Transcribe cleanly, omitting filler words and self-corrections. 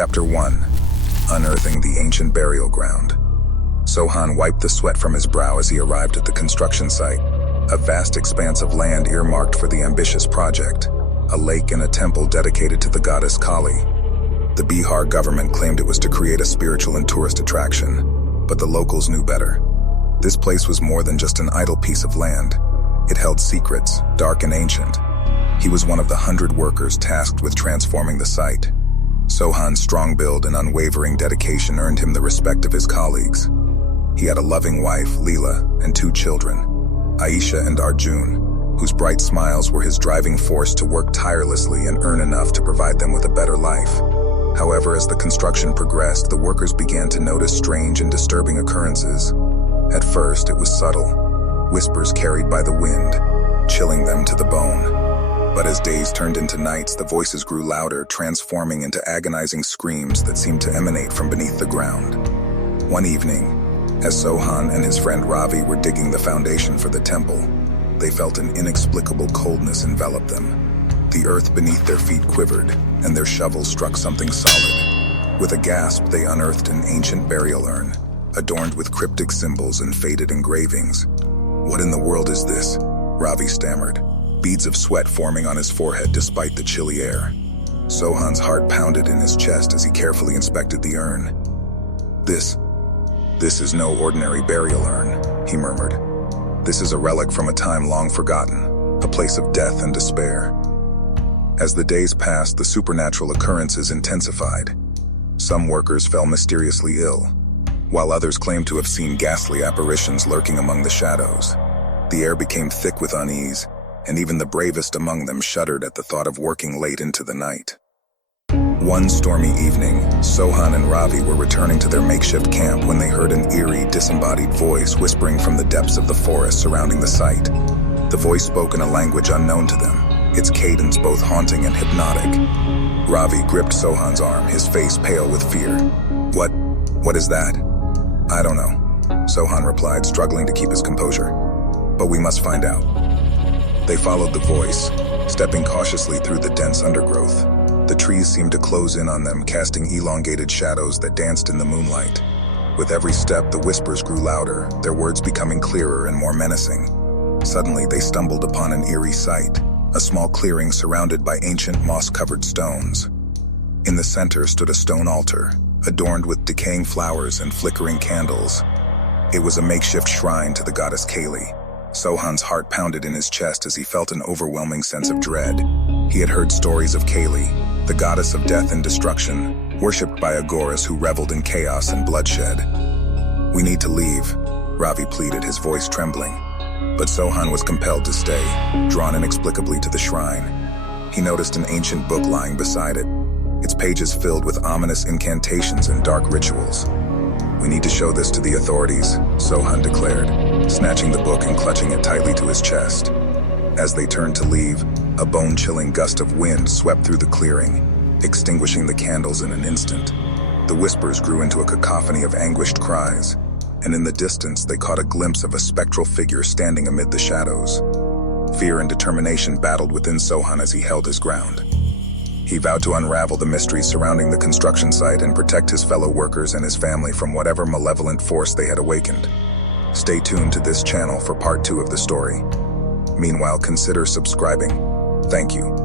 Chapter 1. Unearthing the Ancient Burial Ground. Sohan wiped the sweat from his brow as he arrived at the construction site, a vast expanse of land earmarked for the ambitious project, a lake and a temple dedicated to the goddess Kali. The Bihar government claimed it was to create a spiritual and tourist attraction, but the locals knew better. This place was more than just an idle piece of land. It held secrets, dark and ancient. He was one of the 100 workers tasked with transforming the site. Sohan's strong build and unwavering dedication earned him the respect of his colleagues. He had a loving wife, Leela, and 2 children, Aisha and Arjun, whose bright smiles were his driving force to work tirelessly and earn enough to provide them with a better life. However, as the construction progressed, the workers began to notice strange and disturbing occurrences. At first, it was subtle, whispers carried by the wind, chilling them to the bone. But as days turned into nights, the voices grew louder, transforming into agonizing screams that seemed to emanate from beneath the ground. One evening, as Sohan and his friend Ravi were digging the foundation for the temple, they felt an inexplicable coldness envelop them. The earth beneath their feet quivered, and their shovels struck something solid. With a gasp, they unearthed an ancient burial urn, adorned with cryptic symbols and faded engravings. "What in the world is this?" Ravi stammered, beads of sweat forming on his forehead despite the chilly air. Sohan's heart pounded in his chest as he carefully inspected the urn. This is no ordinary burial urn," he murmured. "This is a relic from a time long forgotten, a place of death and despair." As the days passed, the supernatural occurrences intensified. Some workers fell mysteriously ill, while others claimed to have seen ghastly apparitions lurking among the shadows. The air became thick with unease, and even the bravest among them shuddered at the thought of working late into the night. One stormy evening, Sohan and Ravi were returning to their makeshift camp when they heard an eerie, disembodied voice whispering from the depths of the forest surrounding the site. The voice spoke in a language unknown to them, its cadence both haunting and hypnotic. Ravi gripped Sohan's arm, his face pale with fear. What is that?" "I don't know," Sohan replied, struggling to keep his composure. "But we must find out." They followed the voice, stepping cautiously through the dense undergrowth. The trees seemed to close in on them, casting elongated shadows that danced in the moonlight. With every step, the whispers grew louder, their words becoming clearer and more menacing. Suddenly, they stumbled upon an eerie sight, a small clearing surrounded by ancient moss-covered stones. In the center stood a stone altar, adorned with decaying flowers and flickering candles. It was a makeshift shrine to the goddess Kali. Sohan's heart pounded in his chest as he felt an overwhelming sense of dread. He had heard stories of Kali, the goddess of death and destruction, worshipped by agoras who reveled in chaos and bloodshed. "We need to leave," Ravi pleaded, his voice trembling. But Sohan was compelled to stay, drawn inexplicably to the shrine. He noticed an ancient book lying beside it, its pages filled with ominous incantations and dark rituals. "We need to show this to the authorities," Sohan declared, snatching the book and clutching it tightly to his chest. As they turned to leave, a bone-chilling gust of wind swept through the clearing, extinguishing the candles in an instant. The whispers grew into a cacophony of anguished cries, and in the distance they caught a glimpse of a spectral figure standing amid the shadows. Fear and determination battled within Sohan as he held his ground. He vowed to unravel the mysteries surrounding the construction site and protect his fellow workers and his family from whatever malevolent force they had awakened. Stay tuned to this channel for part 2 of the story. Meanwhile, consider subscribing. Thank you.